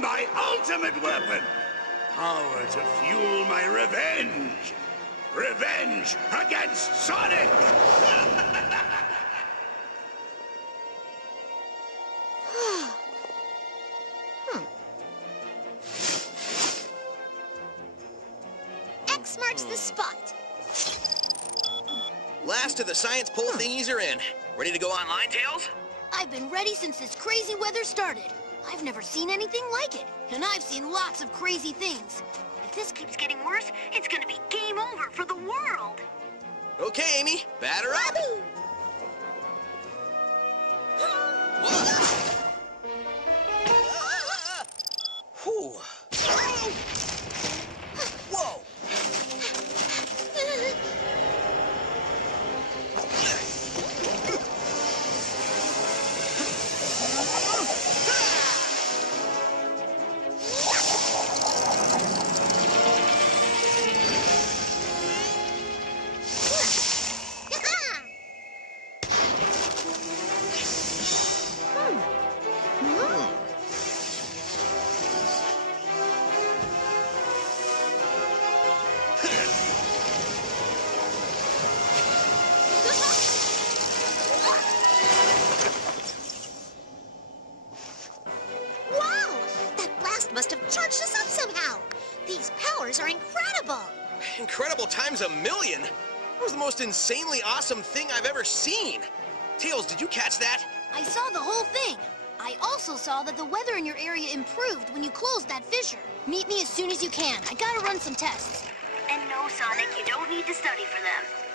my ultimate weapon! Power to fuel my revenge! Revenge against Sonic! X marks the spot. Last of the science poll thingies are in. Ready to go online, Tails? I've been ready since this crazy weather started. I've never seen anything like it, and I've seen lots of crazy things. If this keeps getting worse, it's gonna be game over for the world. Okay, Amy, batter up. Whew. Whoa. Must have charged us up somehow. These powers are incredible. Incredible times a million. That was the most insanely awesome thing I've ever seen. Tails, did you catch that? I saw the whole thing. I also saw that the weather in your area improved when you closed that fissure. Meet me as soon as you can. I gotta run some tests. And no, Sonic, you don't need to study for them.